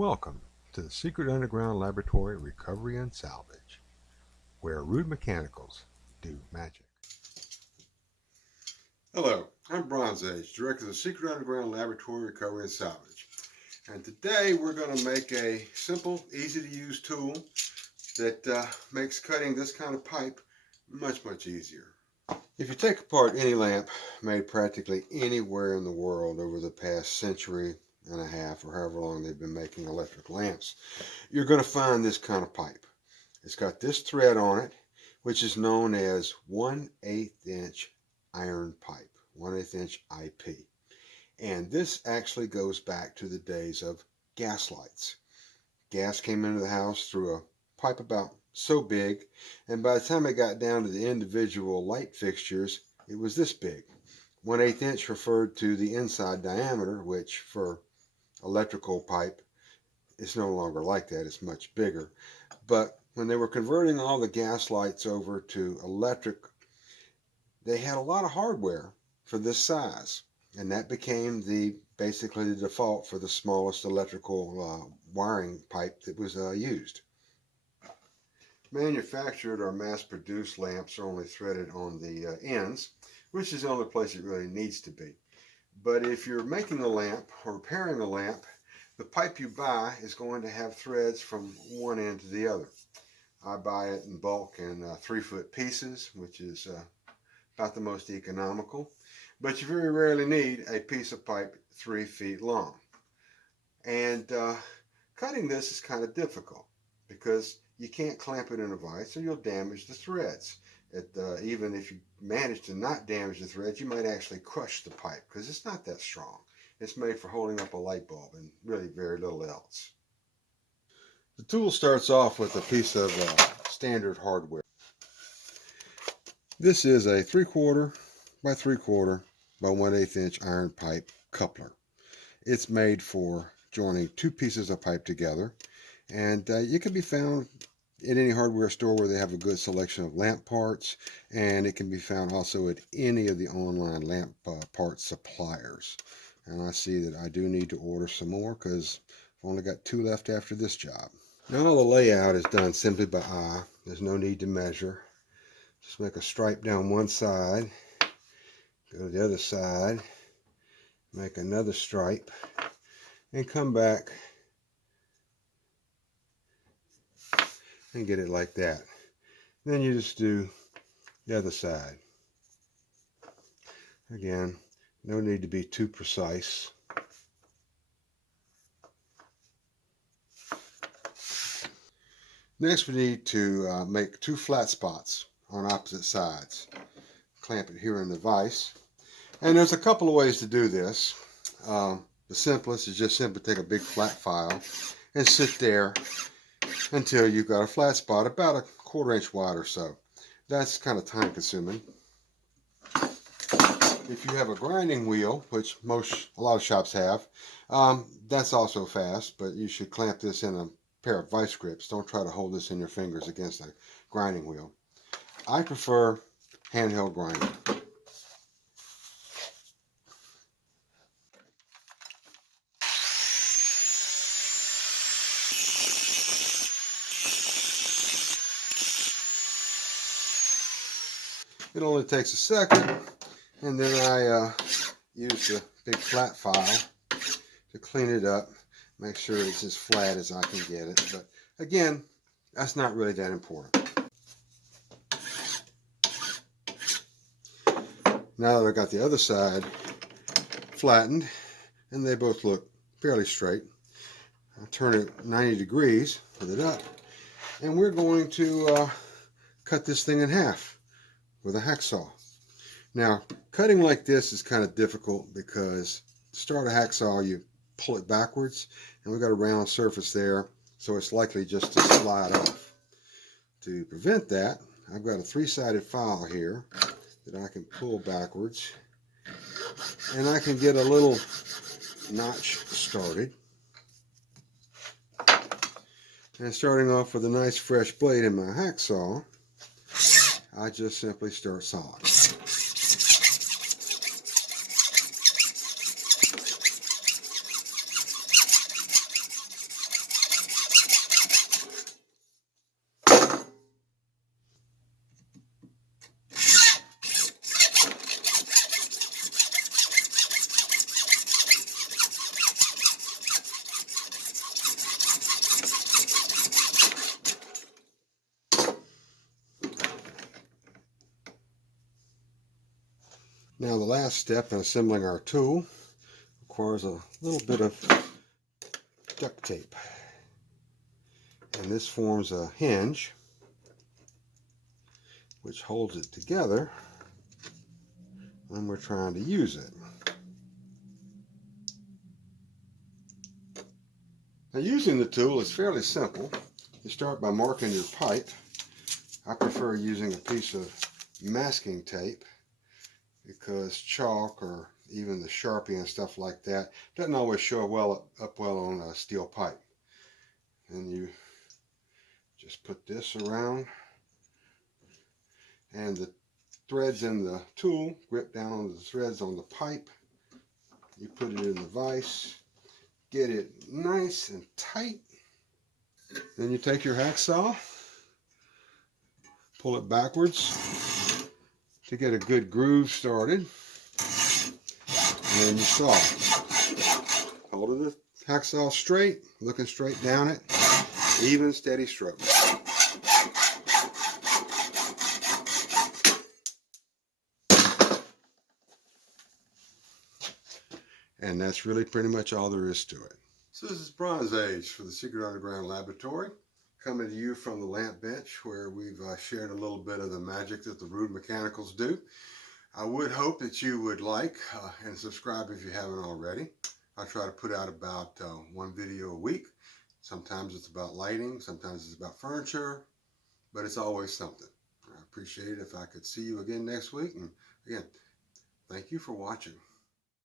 Welcome to the Secret Underground Laboratory Recovery and Salvage, where rude mechanicals do magic. Hello, I'm Bronze Age, Director of the Secret Underground Laboratory Recovery and Salvage. And today we're going to make a simple, easy to use tool that makes cutting this kind of pipe much easier. If you take apart any lamp made practically anywhere in the world over the past century and a half or however long they've been making electric lamps, you're going to find this kind of pipe. It's got this thread on it, which is known as 1/8 inch iron pipe, 1/8 inch IP. And this actually goes back to the days of gas lights. Gas came into the house through a pipe about so big, and by the time it got down to the individual light fixtures, it was this big. 1/8 inch referred to the inside diameter, which for electrical pipe is no longer like that, it's much bigger. But when they were converting all the gas lights over to electric, they had a lot of hardware for this size, and that became basically the default for the smallest electrical wiring pipe that was used. Manufactured or mass-produced lamps are only threaded on the ends, which is the only place it really needs to be. But if you're making a lamp or repairing a lamp, the pipe you buy is going to have threads from one end to the other. I buy it in bulk in 3-foot pieces, which is about the most economical. But you very rarely need a piece of pipe 3 feet long. And cutting this is kind of difficult because you can't clamp it in a vise or you'll damage the threads. Even if you manage to not damage the threads, you might actually crush the pipe because it's not that strong. It's made for holding up a light bulb and really very little else. The tool starts off with a piece of standard hardware. This is a 3/4 by 3/4 by 1/8 inch iron pipe coupler. It's made for joining two pieces of pipe together, and it can be found in any hardware store where they have a good selection of lamp parts, and it can be found also at any of the online lamp part suppliers. And I see that I do need to order some more because I've only got 2 left after this job. Now all the layout is done simply by eye. There's no need to measure. Just make a stripe down one side, go to the other side, make another stripe, and come back and get it like that. Then you just do the other side. Again, no need to be too precise. Next we need to make 2 flat spots on opposite sides. Clamp it here in the vise. And there's a couple of ways to do this. The simplest is just simply take a big flat file and sit there until you've got a flat spot about a 1/4 inch wide or so. That's kind of time consuming. If you have a grinding wheel, which a lot of shops have, that's also fast, but you should clamp this in a pair of vice grips. Don't try to hold this in your fingers against a grinding wheel. I prefer handheld grinding. It only takes a second, and then I use the big flat file to clean it up, make sure it's as flat as I can get it. But again, that's not really that important. Now that I've got the other side flattened, and they both look fairly straight, I'll turn it 90 degrees, put it up, and we're going to cut this thing in half with a hacksaw. Now, cutting like this is kind of difficult because to start a hacksaw, you pull it backwards, and we've got a round surface there, so it's likely just to slide off. To prevent that, I've got a 3-sided file here that I can pull backwards, and I can get a little notch started. And starting off with a nice fresh blade in my hacksaw, I just simply start sawing. Now the last step in assembling our tool requires a little bit of duct tape. And this forms a hinge which holds it together when we're trying to use it. Now using the tool is fairly simple. You start by marking your pipe. I prefer using a piece of masking tape because chalk or even the Sharpie and stuff like that doesn't always show up well on a steel pipe. And you just put this around, and the threads in the tool grip down on the threads on the pipe. You put it in the vise, get it nice and tight. Then you take your hacksaw, pull it backwards to get a good groove started, and then you saw. Hold the hacksaw straight, looking straight down it, even steady stroke. And that's really pretty much all there is to it. So this is Bronze Age for the Secret Underground Laboratory, coming to you from the lamp bench where we've shared a little bit of the magic that the Rude Mechanicals do. I would hope that you would like and subscribe if you haven't already. I try to put out about one video a week. Sometimes it's about lighting, sometimes it's about furniture, but it's always something. I appreciate it if I could see you again next week. And again, thank you for watching.